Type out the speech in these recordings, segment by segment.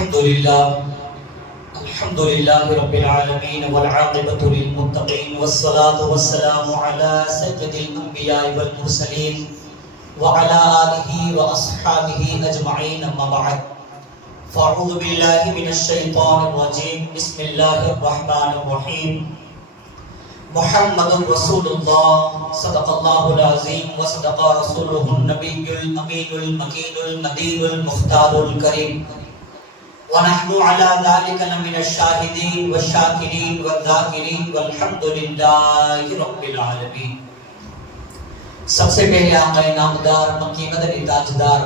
الحمد لله رب العالمين والعاقبة للمتقين والصلاة والسلام على سيد الأنبياء والمرسلين وعلى آله وأصحابه أجمعين أما بعد فأعوذ بالله من الشيطان الرجيم بسم الله الرحمن الرحيم محمد رسول الله صدق الله العظيم وصدق رسوله النبي الأمين المكين المدين المختار الكريم ونحن على ذلك لمن الشاهدين والشاكرين والذاكرين والحمد لله رب العالمين۔ سب سے پہلے آقا نامدار مکی مدنی تاجدار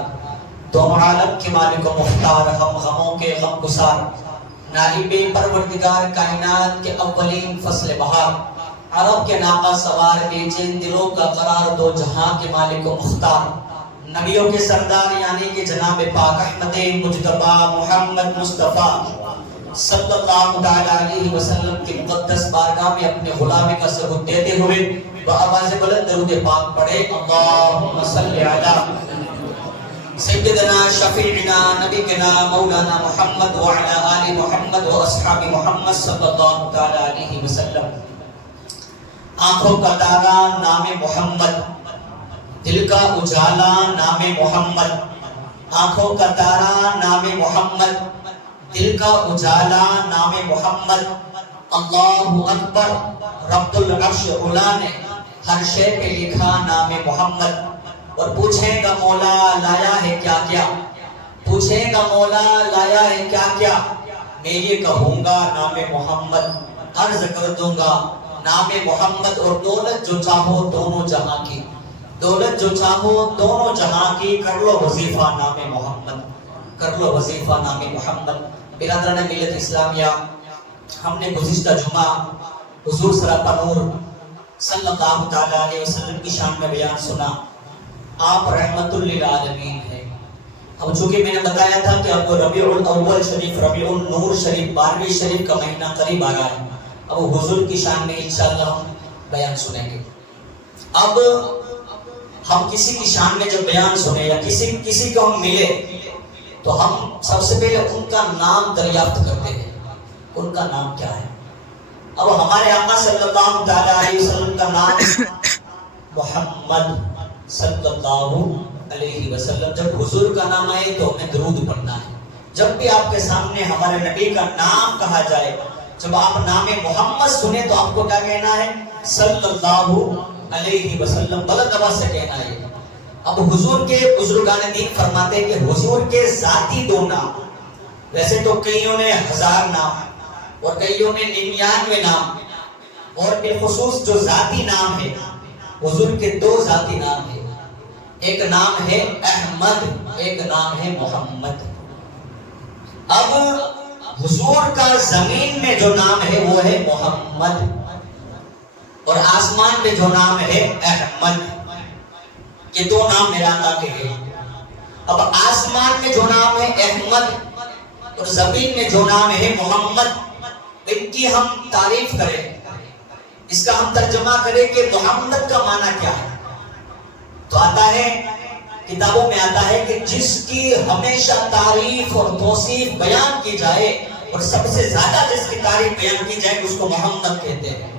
دونوں عالم کے مالک و مختار ہم غموں کے غم گسار نائب پروردگار کائنات کے اولین فصل بہار عرب کے ناقہ سوار بے چین دلوں کا قرار دو جہاں کے مالک و مختار نبیوں کے سردار یعنی کہ جناب پاک احمد مجتبی محمد مصطفیٰ صلی اللہ علیہ وسلم کی مقدس بارگاہ میں اپنے غلامی کا ثبوت دیتے ہوئے بآواز بلند درود پاک پڑھے اللہم صلی علی سیدنا شفیعنا نبینا مولانا محمد وعلی آل محمد و اصحاب محمد صلی اللہ علیہ وسلم۔ آنکھوں کا تارا نام محمد، دل کا اجالا نام محمد، آنکھوں کا تارا نام محمد، دل کا اجالا نام محمد۔ اللہ اکبر، رب العرش اولا نے ہر شے پہ لکھا نام محمد۔ اور پوچھے گا مولا لایا ہے کیا کیا، پوچھے گا مولا لایا ہے کیا کیا، میں یہ کہوں گا نام محمد، عرض کر دوں گا نام محمد۔ اور دولت جو چاہو دونوں جہاں کی، دولت جو چاہو دونوں جہاں کی، کر لو وظیفہ نام محمد، کر لو وظیفہ نام محمد۔ برادران ملت اسلامیہ، ہم نے گزشتہ جمعہ حضور سراپا نور صلی اللہ علیہ وسلم کی شان میں بیان سنا۔ آپ رحمت للعالمین ہے۔ اب چونکہ میں نے بتایا تھا کہ اب ربیع الاول شریف، ربیع النور شریف، 12ویں شریف کا مہینہ قریب آ رہا ہے۔ اب حضور کی شان میں انشاءاللہ ہم بیان سنیں گے۔ اب ہم کسی کی شان میں جب بیان سنیں یا کسی کو ہم ملے تو ہم سب سے پہلے ان کا نام دریافت کرتے ہیں، ان کا نام کیا ہے۔ اب ہمارے آقا صلی اللہ علیہ وسلم کا نام محمد صلی اللہ علیہ وسلم۔ جب حضور کا نام آئے تو ہمیں درود پڑھنا ہے۔ جب بھی آپ کے سامنے ہمارے نبی کا نام کہا جائے، جب آپ نام محمد سنیں تو آپ کو کیا کہنا ہے؟ صلی اللہ علیہ وسلم، بلند آواز سے کہنا ہے۔ اب حضور کے بزرگان دین فرماتے ہیں کہ حضور کے ذاتی دو نام، ویسے تو کئیوں نے 1000 نام اور کئیوں نے 99 نام، اور بالخصوص جو ذاتی نام ہے حضور کے دو ذاتی نام ہے، ایک نام ہے احمد، ایک نام ہے محمد۔ اب حضور کا زمین میں جو نام ہے وہ ہے محمد، اور آسمان میں جو نام ہے احمد۔ یہ دو نام میرا آقا کے ہیں۔ اب آسمان میں جو نام ہے احمد اور زمین میں جو نام ہے محمد، ان کی ہم تعریف کریں، اس کا ہم ترجمہ کریں کہ محمد کا معنی کیا ہے، تو آتا ہے کتابوں میں آتا ہے کہ جس کی ہمیشہ تعریف اور توصیف بیان کی جائے اور سب سے زیادہ جس کی تعریف بیان کی جائے اس کو محمد کہتے ہیں۔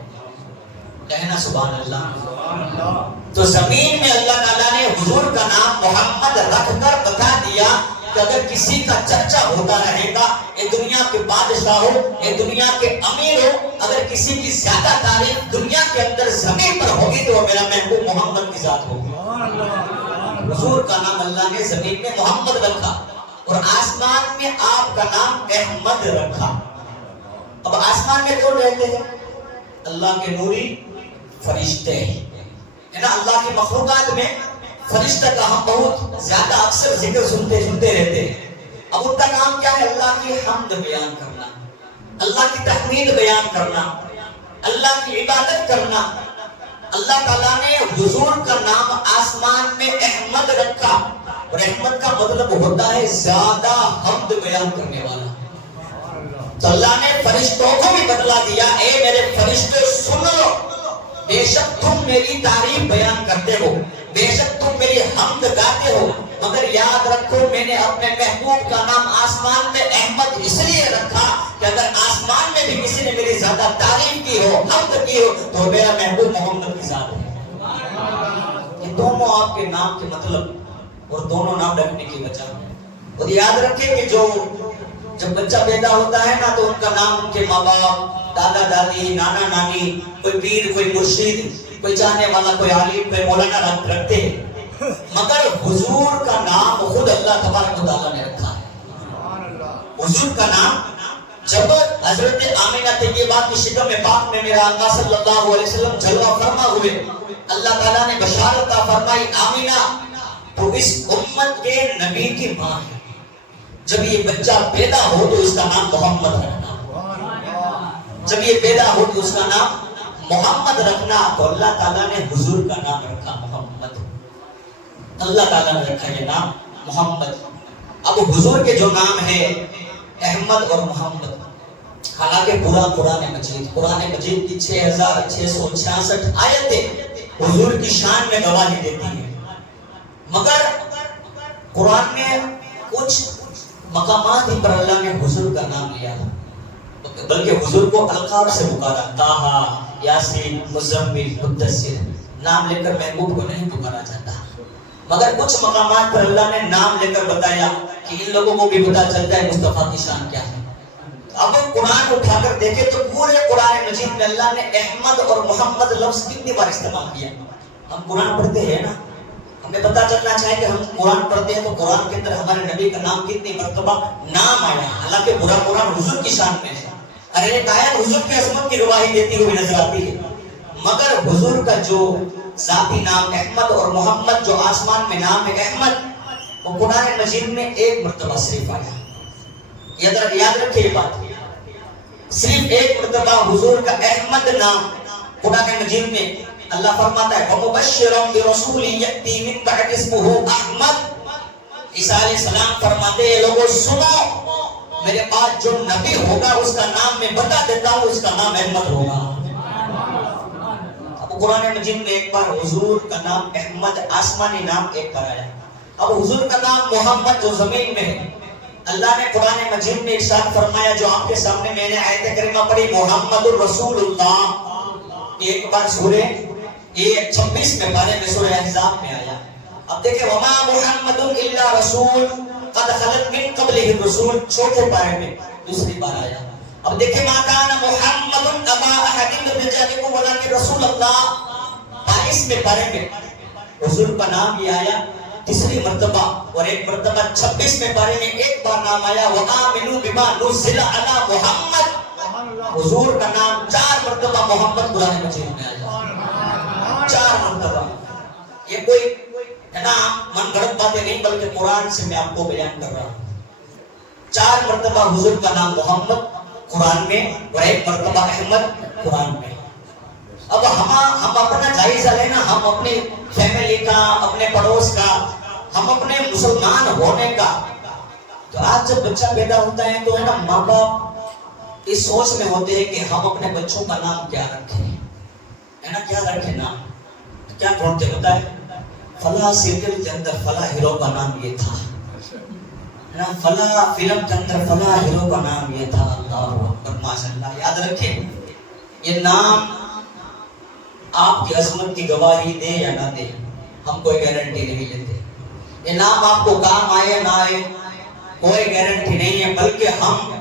کہنا سبحان اللہ۔ تو زمین میں اللہ تعالیٰ نے حضور کا نام محمد رکھ کر بتا دیا کہ اگر کسی کا چرچا ہوتا رہے گا، یہ دنیا کے بادشاہ ہو، یہ دنیا کے امیر ہو، اگر کسی کی زیادہ تعریف دنیا کے اندر زمین پر ہوگی تو وہ میرا محبوب محمد کی ذات ہوگی۔ حضور کا نام اللہ نے زمین میں محمد رکھا اور آسمان میں آپ کا نام احمد رکھا۔ اب آسمان میں کون رہتے ہیں؟ اللہ کے نوری فرشتے ہیں نا۔ اللہ کی مخلوقات میں فرشتہ کا ہم بہت زیادہ اکثر ذکر سنتے رہتے ہیں۔ اب ان کا کام کیا ہے؟ اللہ کی حمد بیان کرنا، اللہ کی تحمید بیان کرنا، اللہ کی عبادت کرنا۔ اللہ تعالیٰ نے حضور کا نام آسمان میں احمد رکھا، اور احمد کا مطلب ہوتا ہے زیادہ حمد بیان کرنے والا۔ تو اللہ نے فرشتوں کو بھی بدلا دیا، اے میرے فرشتے سن لو، بے شک تم میری تعریف بیان کرتے ہو، بے شک تم میری حمد گاتے ہو، مگر یاد رکھو میں نے اپنے محبوب کا نام آسمان میں احمد زیادہ تعریف کی ہو، حمد کی ہو، تو میرا محبوب محمد کی ذات ہے۔ یہ دونوں آپ کے نام کے مطلب اور دونوں نام رکھنے کی وجہ۔ اور یاد رکھیں کہ جب بچہ پیدا ہوتا ہے نا تو ان کا نام ان کے ماں باپ، دادا دادی، نانا نانی، کوئی پیر، کوئی مرشد، کوئی چاہنے والا، کوئی عالم، کوئی مولانا رکھتے ہیں، مگر حضور کا نام خود اللہ تبارک و تعالیٰ نے رکھا ہے۔ حضور کا نام جب حضرت آمینہ طیبہ کی شکم پاک میں میرا آقا صلی اللہ علیہ وسلم جلوہ فرما ہوئے، اللہ تعالیٰ نے بشارت فرمائی آمینہ تو اس امت کے نبی کی ماں ہے، جب یہ بچہ پیدا ہو تو اس کا نام محمد رکھنا، جب یہ پیدا ہو تو اس کا نام محمد رکھنا۔ تو اللہ تعالیٰ نے حضور کا نام رکھا محمد، اللہ تعالیٰ نے رکھا یہ نام محمد۔ اب حضور کے جو نام ہے احمد اور محمد، حالانکہ پورا قرآن مجید کی 6666 آیتیں حضور کی شان میں گواہی دیتی ہیں، مگر قرآن میں کچھ مقامات ہی پر اللہ نے حضور کا نام لیا، بلکہ حضور کو القاب سے پکارا، طٰہٰ، یاسین، مزمل، مدثر، نام لے کر محبوب کو نہیں پکارا جاتا، مگر کچھ مقامات پر اللہ نے نام لے کر بتایا کہ ان لوگوں کو بھی پتا چلتا ہے مصطفیٰ کی شان کیا ہے۔ اب قرآن اٹھا کر دیکھیں تو پورے قرآن مجید میں اللہ نے احمد اور محمد لفظ کتنی بار استعمال کیا۔ ہم قرآن پڑھتے ہیں نا، ہمیں پتا چلنا چاہے کہ ہم قرآن پڑھتے ہیں تو قرآن کے اندر ہمارے نبی کا نام کتنی مرتبہ نام آیا، حالانکہ پورا قرآن حضور کی شان میں ہے، اور ایک آیت حضور کی عظمت کی گواہی دیتی ہوئی نظر آتی ہے، مگر حضور کا جو ذاتی نام احمد اور محمد جو آسمان میں نام ہے احمد، وہ قرآن مجید میں ایک مرتبہ صرف آیا۔ یاد رکھیں یہ بات، صرف ایک مرتبہ حضور کا احمد نام قرآن مجید میں اللہ فرماتا ہے وَمُبَشِّرًا بِرَسُولٍ يَأْتِي مِن بَعْدِهِ اسْمُهُ احمد۔ عیسیٰ علیہ السلام فرماتے ہیں لوگوں سنو، میرے پاس جو نبی ہوگا اس کا نام میں بتا دیتا ہوں، اس کا نام احمد ہوگا۔ اب قرآن مجید میں ایک بار حضور کا نام احمد آسمانی نام ایک بار آیا، اب حضور کا نام محمد جو زمین میں ہے، اللہ نے قرآن مجید میں ارشاد فرمایا جو آپ کے سامنے میں نے آیت کریمہ پڑھی محمد الرسول اللہ، ایک بار سورہ 26 میں پارے میں سورہ احزاب میں آیا۔ اب دیکھیں وما محمد الا رسول قد خلت من قبلہ الرسول، چوتھے پارے میں دوسری بار آیا۔ اب دیکھیں ما کان محمد ابا احد من رجالکم ولکن رسول اللہ، 22 میں پارے میں حضور کا نام یہ آیا تیسری مرتبہ، اور ایک مرتبہ 26 میں پارے میں ایک بار نام آیا وآمنوا بما نزل علی محمد، حضور کا نام 4 مرتبہ محمد قرآن مجید میں آیا، 4 مرتبہ۔ یہ کوئی ہے نا من گھڑت باتیں نہیں، بلکہ قرآن سے میں آپ کو بیان کر رہا ہوں۔ 4 مرتبہ حضور کا نام محمد قرآن میں اور ایک مرتبہ احمد قرآن میں۔ اب ہم اپنا جائزہ لینا، ہم اپنی فیملی کا، اپنے پڑوس کا، ہم اپنے مسلمان ہونے کا۔ تو آج جب بچہ پیدا ہوتا ہے تو ہے نا ماں باپ اس سوچ میں ہوتے ہیں کہ ہم اپنے بچوں کا نام کیا رکھیں، ہے نا کیا رکھیں نام، کیا ڈھونڈتے ہوتا ہے فلاں سیریل کے اندر فلاں ہیرو کا نام یہ تھا، ہے نا فلاں فلم کے اندر فلاں ہیرو کا نام یہ تھا، اللہ اکبر ماشاء اللہ۔ یاد رکھیں یہ نام آپ کی عظمت کی گواہی دے یا نہ دے، ہم کوئی گارنٹی نہیں لیتے، یہ نام آپ کو کام آئے نہ آئے کوئی گارنٹی نہیں ہے، بلکہ ہم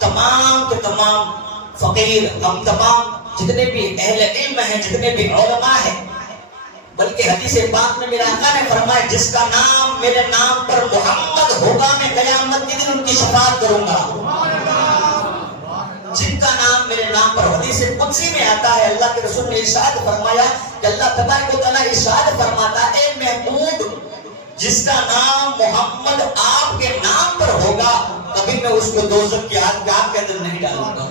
تمام کے تمام فقیر، ہم تمام جتنے بھی اہل علم ہیں، جتنے بھی علماء ہیں، بلکہ حدیث پاک میں میرے آقا نے فرمایا جس کا نام میرے نام پر محمد ہوگا میں قیامت کے دن ان کی شفاعت کروں گا۔ جن کا نام میرے نام پر، حدیث قدسی میں آتا ہے اللہ کے رسول نے ارشاد فرمایا کہ اللہ تبارک و تعالیٰ ارشاد فرماتا ہے اے محمود جس کا نام محمد آپ کے نام پر ہوگا کبھی میں اس کو دوزخ کی آگ کے اندر نہیں ڈالوں گا۔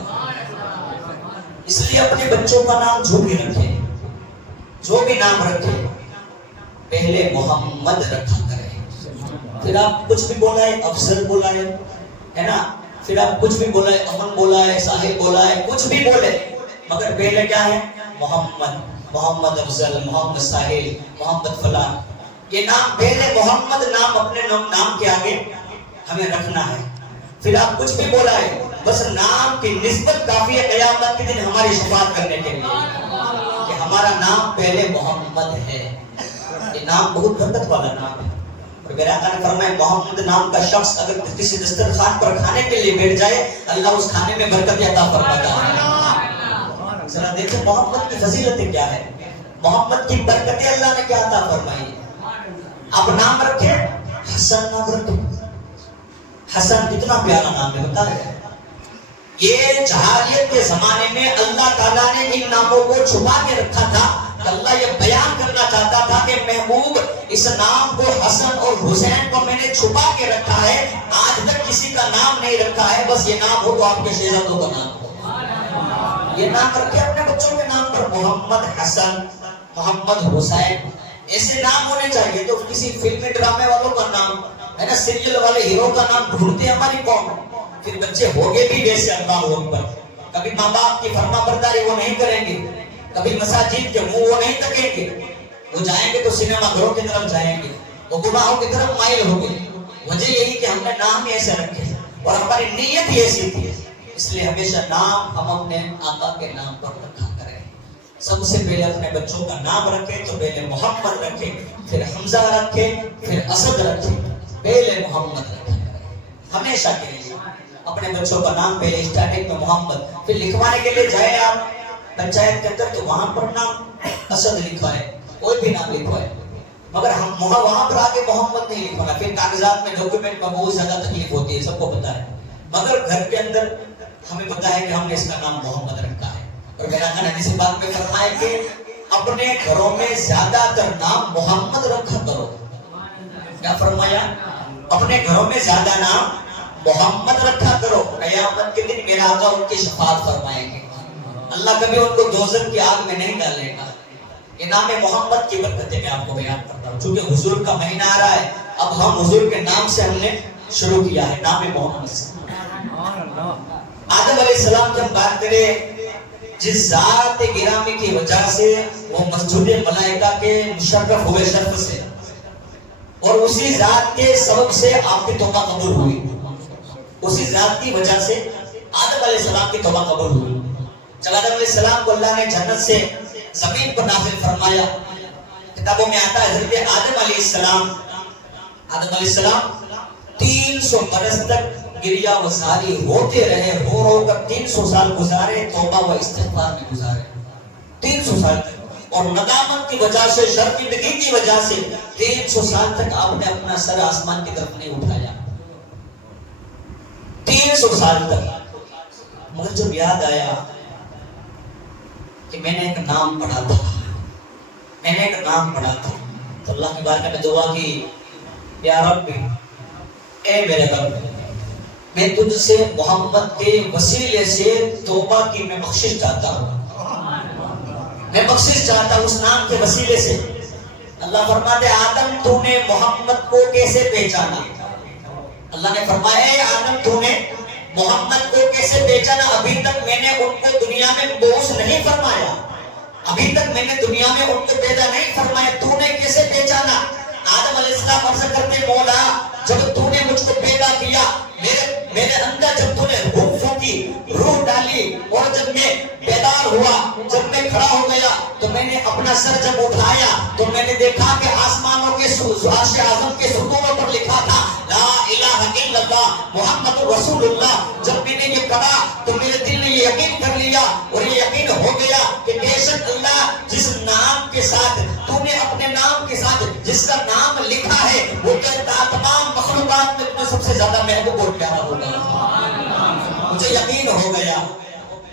اس لیے اپنے بچوں کا نام جو بھی رکھے، جو بھی نام رکھے پہلے محمد رکھا کرے، پھر آپ کچھ بھی بولا ہے افضل بولا ہے نا، پھر آپ کچھ بھی بولا ہے امن بولا ہے صاحب بولا ہے، کچھ بھی بولے، مگر پہلے کیا ہے محمد، محمد افضل، محمد ساحل، محمد فلان، یہ نام پہلے محمد نام اپنے نام کے آگے ہمیں رکھنا ہے۔ پھر آپ کچھ بھی بولا ہے بس نام کی نسبت کافی ہے قیامت کے دن ہماری شفاعت کرنے کے لیے کہ ہمارا نام پہلے محمد ہے. یہ نام بہت برکت والا نام ہے. اور میرے آقا نے فرمایا محمد نام کا شخص اگر کسی دسترخوان پر کھانے کے لیے بیٹھ جائے اللہ اس کھانے میں برکت عطا فرماتا ہے. ذرا دیکھیں محمد کی فضیلتیں کیا ہے, محمد کی برکتیں اللہ نے کیا عطا فرمائی. اب نام رکھے حسن, نام رکھے حسن, کتنا پیارا نام ہے بتا رہے. یہ جاہلیت کے زمانے میں اللہ تعالیٰ نے ان ناموں کو چھپا کے رکھا تھا. اللہ یہ بیان کرنا چاہتا تھا کہ محبوب اس نام کو حسن اور حسین کو میں نے چھپا کے رکھا ہے, آج تک کسی کا نام نہیں رکھا ہے, بس یہ نام ہو تو آپ کے شہزادوں کا نام ہو. یہ نام رکھے اپنے بچوں کے نام پر, محمد حسن, محمد حسین, ایسے نام ہونے چاہیے. تو کسی فلمی ڈرامے والوں کا نام ہے نا, سیریل والے ہیرو کا نام ڈھونڈتے ہماری قوم, پھر بچے ہوگے بھی ویسے اللہ اکبر. کبھی ماں باپ کی فرما برداری وہ نہیں کریں گے, کبھی مساجد کے منہ وہ نہیں تکیں گے, وہ جائیں گے تو سینما گھروں کی طرف جائیں گے, وہ گناہوں کی طرف مائل ہو گئے. وجہ یہی کہ ہم نے نام ہی ایسے رکھے اور ہماری نیت ہی ایسی تھی. اس لیے ہمیشہ نام ہم اپنے آقا کے نام پر رکھا کریں. سب سے پہلے اپنے بچوں کا نام رکھے تو پہلے محمد رکھے, پھر حمزہ رکھے, پھر اسد رکھے, پہلے محمد رکھے. ہمیشہ کے لیے اپنے بچوں کا نام پہلے اسٹارٹنگ میں محمد, پھر لکھوانے کے لیے جائے آپ پنچایت کے اندر تو وہاں پر نام اسد لکھا ہے, کوئی بھی نام لکھا ہے, مگر ہم وہاں پر آگے محمد نہیں لکھوانا. پھر کاغذات میں ڈاکیومنٹ میں بہت زیادہ تکلیف ہوتی ہے, سب کو پتا ہے. مگر گھر کے اندر ہمیں پتا ہے کہ ہم نے اس کا نام محمد رکھا ہے. اور میرا آقا نے اسی بات میں فرمایا کہ اپنے گھروں میں زیادہ تر نام محمد رکھا کرو. کیا فرمایا؟ اپنے گھروں میں زیادہ نام محمد رکھا کرو. قیامت کے دن میرا آقا ان کی شفاعت فرمائیں گے, اللہ کبھی ان کو دوزخ کی آگ میں نہیں ڈالے گا. یہ نام محمد کی برکتیں میں آپ کو بیان کرتا ہوں. چونکہ حضور کا مہینہ آ رہا ہے, اب ہم حضور کے نام سے ہم نے شروع کیا ہے, نام محمد سے. آدم علیہ السلام کی ہم بات کریں, جس ذات گرامی کی وجہ سے وہ مسجد ملائکہ کے مشرف ہوئے شرف سے, اور اسی ذات کے سبب سے آپ کی توبہ قبول ہوئی, اسی ذات کی وجہ سے آدم علیہ السلام کی توبہ قبول ہوئی. جب آدم علیہ السلام کو اللہ نے جنت سے زمین پر نازل فرمایا, کتابوں میں آتا ہے حضرت آدم علیہ السلام 300 برس تک گریا وساری ہوتے رہے, رو کر 300 سال گزارے, توبہ و استغفار میں گزارے 300 سال تک. اور ندامت کی وجہ سے, شرمندگی کی وجہ سے 300 سال تک آپ نے اپنا سر آسمان کی طرف نہیں اٹھایا, 300 سال تک. مگر جب یاد آیا کہ میں نے ایک نام پڑھا تھا, تو اللہ کی بارگاہ میں دعا کی, یا رب, اے میرے رب, میں تجھ سے محمد کے وسیلے سے توبہ کی میں بخشش چاہتا ہوں, میں بخشش چاہتا ہوں اس نام کے وسیلے سے. اللہ فرماتے آدم تو نے محمد کو کیسے پہچانا؟ اللہ نے فرمایا اے آدم تو نے محمد کو کیسے پہچانا؟ ابھی تک میں نے ان کو دنیا میں بوس نہیں فرمایا, ابھی تک میں نے دنیا میں ان کو پیدا نہیں فرمایا, تو نے کیسے پہچانا؟ آدم علیہ السلام عرض کرتے مولا, جب تو نے مجھ کو پیدا کیا, میرے اندر جب تو نے روح پھونکی, روح ڈالی, اور جب میں بیدار ہوا, جب میں کھڑا ہو گیا, تو میں نے اپنا سر جب اٹھایا تو میں نے دیکھا کہ آسمانوں کے عرش اعظم کے ستونوں پر لکھا تھا لا الہ الا اللہ محمد رسول اللہ. جب میں نے یہ پڑھا تو میرے دل نے یہ یقین کر لیا, اور یہ یقین ہو گیا کہ بے شک اللہ جس نام کے ساتھ تو نے اپنے نام کے ساتھ جس کا نام لکھا ہے وہ تمام مخلوقات میں سب سے زیادہ محبوب اور پیارا ہوگا. مجھے یقین ہو گیا,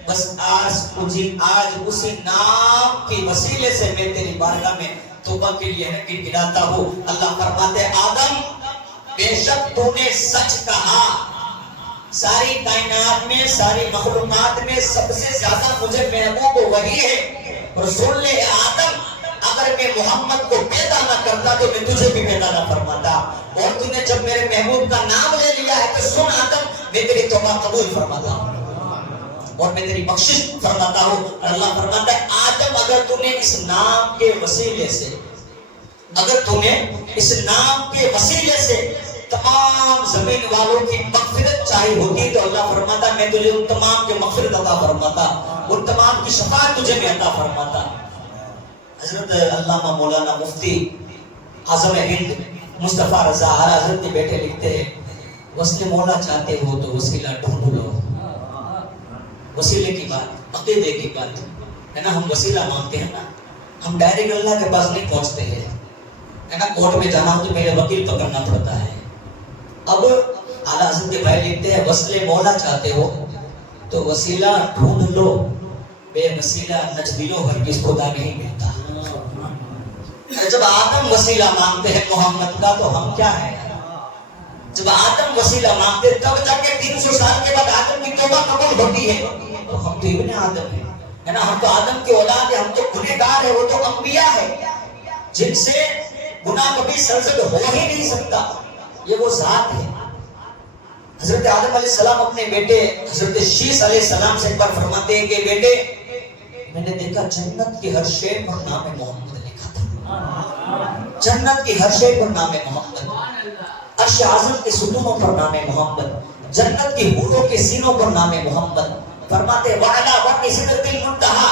بس آج اسی نام کی وسیلے سے میں تیری بارگاہ میں توبہ کے لیے گڑگڑاتا ہوں. اللہ فرماتے آدم, بے شک تو نے سچ کہا, ساری کائنات میں, ساری مخلوقات میں سب سے زیادہ مجھے محبوب وہی ہے. رسول آدم, اگر میں محمد کو پیدا نہ کرتا تو میں تجھے بھی پیدا نہ فرماتا, اور تو نے جب میرے محبوب کا نام لے لیا ہے تو سن آدم, میں تیری توبہ قبول فرماتا ہوں اور میں تیری بخشش فرماتا ہوں. اللہ فرماتا ہے آدم, اگر تو نے اس نام کے وسیلے سے, اگر تو نے اس نام کے وسیلے سے تمام زمین والوں کی مغفرت چاہی ہوتی تو اللہ فرماتا فرماتا میں تجھے ان تمام کی مغفرت عطا فرماتا، ان تمام کی شفاعت تجھے میں عطا فرماتا۔ حضرت علامہ مولانا مفتی اعظم ہند مصطفیٰ رضا اعلیٰ حضرت کے بیٹے لکھتے ہیں، وصل مولا چاہتے ہو تو وسیلہ ڈھونڈ لو۔ وسیلے کی بات، عقیدے کی بات ہے نا، ہم وسیلہ مانگتے ہیں نا، ہم ڈائریکٹ اللہ کے پاس نہیں پہنچتے ہیں، ہے نا، کورٹ میں جانا ہو تو میرے وکیل پکڑنا پڑتا ہے۔ اب اعلیٰ حضرت کے بھائی لکھتے ہیں، وصل مولا چاہتے ہو تو وسیلہ ڈھونڈ لو، بے وسیلہ نجدیوں ہرگز خدا نہیں ملتا۔ جب آدم وسیلہ مانگتے ہیں محمد کا تو ہم کیا ہے؟ جب آدم وسیلہ مانگتے تب جا کے 300 سال کے بعد آدم کی توبہ قبول ہوتی ہے، تو ہم تو ابن آدم ہیں، ہے نا، ہم تو آدم کی اولاد ہیں، ہم تو گنہگار ہیں، وہ تو انبیاء ہیں جن سے گناہ کبھی سرزد ہو ہی نہیں سکتا، یہ وہ ذات ہے۔ حضرت آدم علیہ السلام اپنے بیٹے حضرت شیس علیہ السلام سے ایک بار فرماتے ہیں کہ بیٹے میں نے دیکھا جنت کی ہر شے پر نام محمد لکھا تھا، جنت کی ہر شے پر نام محمد، عرش اعظم کے ستونوں پر نام محمد، جنت کی حوروں کے سینوں پر نام محمد۔ فرماتے وعلا وقت سدرت المنتہا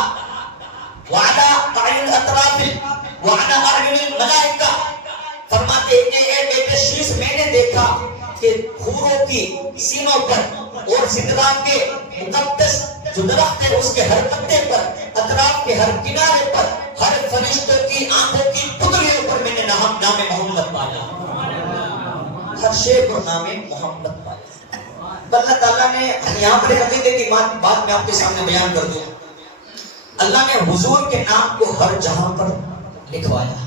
وعلا قعین الاطراف وعلا اعین الملائکہ، فرماتے ہیں کہ اے بیٹے شیس میں نے دیکھا کہ حوروں کی سینوں پر اور سدرہ کے مقدس جو درخت ہے اس کے ہر پتے پر، اطراف کے ہر کنارے پر، ہر فرشتوں کی آنکھوں کی پتلیوں پر میں نے نام محمد پایا، ہر شے پر نام محمد پایا۔ اللہ تعالیٰ نے یہاں پر عقیدے کی بات میں آپ کے سامنے بیان کر دوں، اللہ نے حضور کے نام کو ہر جہاں پر لکھوایا،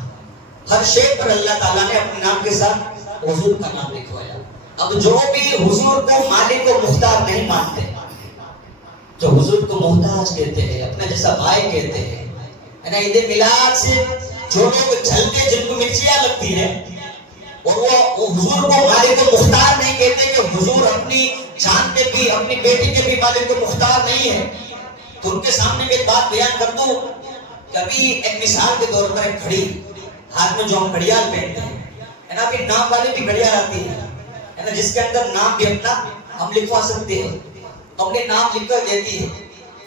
ہر شے پر اللہ تعالیٰ نے اپنے نام کے ساتھ حضور کا نام لکھوایا۔ اب جو بھی حضور کو مالک و مختار نہیں مانتے، جو حضور کو محتاج کہتے ہیں، اپنا جیسا بھائی کہتے ہیں، ہے نا، عید میلاد سے جو لوگ جھلتے جن کو مرچیاں لگتی ہے اور وہ حضور کو مالک و مختار نہیں کہتے کہ حضور اپنی جان کے بھی اپنی بیٹی کے بھی مالک و مختار نہیں ہے، تو ان کے سامنے میں ایک بات بیان کر دوں۔ کبھی ایک مثال کے طور پر ایک گھڑی، ہاتھ میں جو ہم گھڑیال پہنتے ہیں، ہے نا، پھر نام والی بھی گھڑیال آتی ہے نا، جس کے اندر نام بھی اپنا ہم لکھوا سکتے ہیں، اپنے نام لکھ کر دیتی ہے۔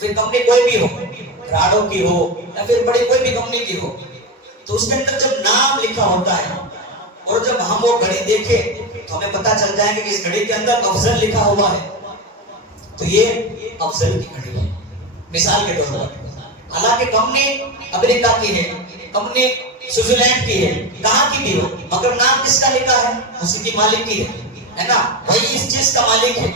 پھر کمپنی کوئی بھی ہو، راڈو کی ہو یا پھر بڑی کوئی بھی کمپنی کی ہو، تو اس کے اندر جب نام لکھا ہوتا ہے اور جب ہم وہ گھڑی دیکھیں تو ہمیں پتا چل جائے گا کہ اس گھڑی کے اندر افضل لکھا ہوا ہے، تو یہ افضل کی گھڑی ہے مثال کے طور پر۔ حالانکہ کمپنی امریکہ کی ہے، کمپنی سوئٹزرلینڈ کی ہے، کہاں کی بھی ہو، مگر نام کس کا لکھا ہے؟ اسی کی مالک کی ہے نا، وہی اس چیز کا مالک ہے،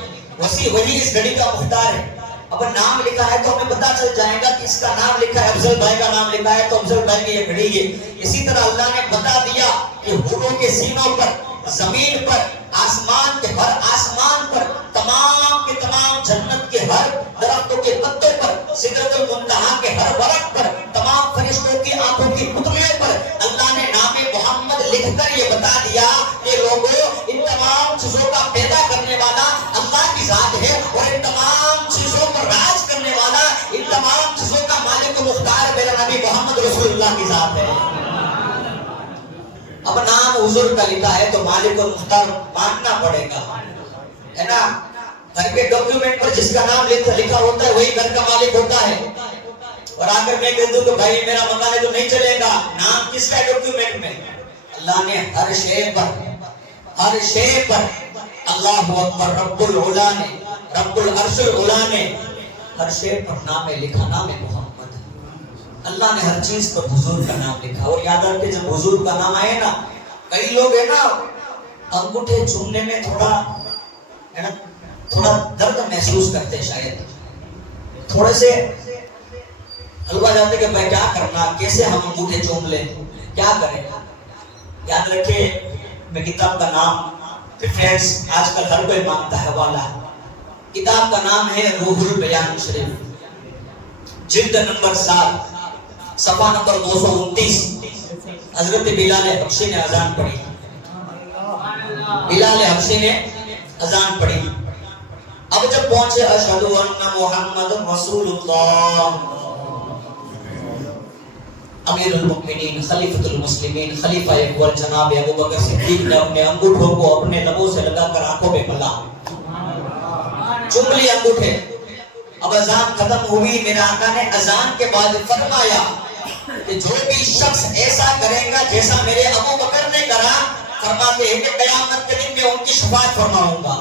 وہی اس گھڑی کا مختار ہے۔ اب نام لکھا ہے تو ہمیں پتا چل جائے گا کہ اس کا نام لکھا ہے، افضل بھائی کا نام لکھا ہے تو افضل بھائی کی یہ گھڑی ہے۔ اسی طرح اللہ نے بتا دیا کہ حوروں کے سینوں پر، زمین پر، آسمان کے ہر آسمان پر، تمام کے تمام جنت کے ہر درختوں کے پتوں پر، سدرۃ المنتہا کے ہر ورق پر، تمام فرشتوں کی آنکھوں کی پتلیوں پر اللہ نے نام محمد لکھ کر یہ بتا دیا کہ لوگوں ان تمام چیزوں کا پیدا کرنے والا اللہ کی ذات ہے اور ان تمام چیزوں پر راج کرنے والا، ان تمام چیزوں کا مالک و مختار میرا نبی محمد رسول اللہ کی ذات ہے۔ اب نام حضور کا لکھا ہے تو مالک و مختار ماننا پڑے گا، ہے نا۔ گھر کے ڈاکیومنٹ پر جس کا نام لکھا ہوتا ہے وہی گھر کا مالک ہوتا ہے، اور آ کر میں کہہ دوں کہ بھائی میرا مکان ہے تو نہیں چلے گا، نام کس کا ہے ڈاکیومنٹ میں؟ اللہ نے ہر شے پر اللہ اکبر، رب العلا نے، رب العرش العلا نے ہر شے پر نام لکھا، نام محمد۔ اللہ نے ہر چیز پر حضور کا نام لکھا، اور یاد رکھیں جب حضور کا نام آئے نا، کئی لوگ ہے نا انگوٹھے چومنے میں تھوڑا درد محسوس کرتے ہیں، شاید تھوڑے سے ہلوا جاتے کہ بھائی کیا کرنا، کیسے ہم انگوٹھے چوم لیں، کیا کریں۔ یاد رکھیں میں کتاب کا نام ریفرنس آج کل ہر کوئی مانگتا ہے والا، کتاب کا نام ہے روح البیان شریف، جلد نمبر 7 صفحہ نمبر 229۔ حضرت بلال حبشی نے اذان پڑھی، بلال حبشی نے اذان پڑھی۔ اب جب پہنچے اشہد ان محمد رسول اللہ، امیر المؤمنین خلیفۃ المسلمین خلیفہ اول جناب ابو بکر صدیق نے اپنے انگوٹھوں کو اپنے لبوں سے لگا کر آنکھوں پہ ملا، چوم لی انگوٹھے. اب اذان ختم ہوئی, میرے آقا نے اذان کے بعد فرمایا کہ جو بھی شخص ایسا کرے گا جیسا میرے ابو بکر نے کرا, فرماتے ہیں کہ قیامت کے دن میں ان کی شفاعت فرماؤں گا.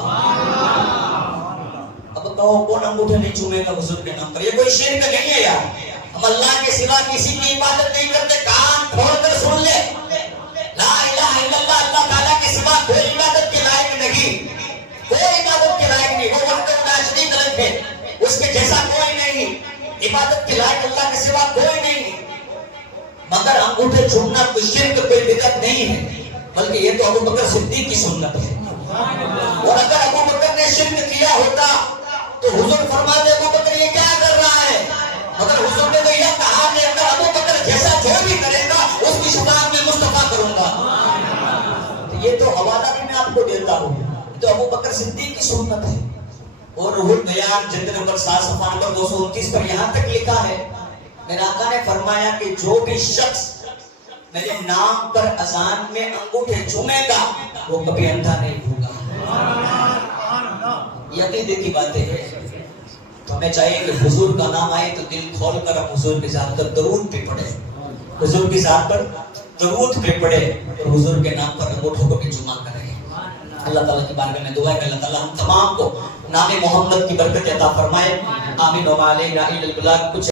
اب کہو کون انگوٹھے نہیں چومے گا حضور کے نام پر؟ یہ کوئی شرک نہیں ہے یار. ہم اللہ کے سوا کسی کی عبادت نہیں کرتے. کان کھول کر سن لے, لا الہ الا اللہ, اللہ تعالیٰ کے سوا کوئی عبادت کے لائق نہیں, کوئی عبادت کے لائق نہیں. وہ وحدہ لا شریک لہ ہے, اس کے جیسا کوئی نہیں. عبادت کے لائق اللہ کے سوا کوئی نہیں. مگر انگوٹھے چومنا کوئی شرک, کوئی بدعت نہیں ہے, بلکہ یہ تو ابو بکر صدیق کی سنت ہے. اور اگر ابو بکر نے شرک کیا ہوتا تو حضور فرماتے ابو بکر یہ کیا کر رہا ہے؟ مگر حضور نے تو یہ کہا کہ اگر ابو بکر جیسا جو بھی کرے گا اس کی شفاعت میں مصطفیٰ کروں گا. تو یہ تو حوالہ بھی میں آپ کو دیتا ہوں, یہ تو ابو بکر صدیق کی سنت ہے. اور روح البیان جلد نمبر 7 صفحہ نمبر 229 پر یہاں تک لکھا ہے, میرے آقا نے فرمایا کہ جو بھی شخص میرے نام پر اذان میں انگوٹھے چومے گا وہ کبھی اندھا نہیں ہوگا. یہ عقیدے کی باتیں ہیں. تو ہمیں چاہیے کہ حضور کا نام آئے تو دل کھول کر ہم حضور کی ذات پر درود پہ پڑھیں, حضور کی ذات پر درود پہ پڑھیں, اور حضور کے نام پر انگوٹھوں کو بھی جمع کریں. اللہ تعالیٰ کی بارگاہ میں دعا ہے کہ اللہ تعالیٰ ہم تمام کو نام محمد کی برکت عطا فرمائے. آمین و علینا الا البلاغ. کچھ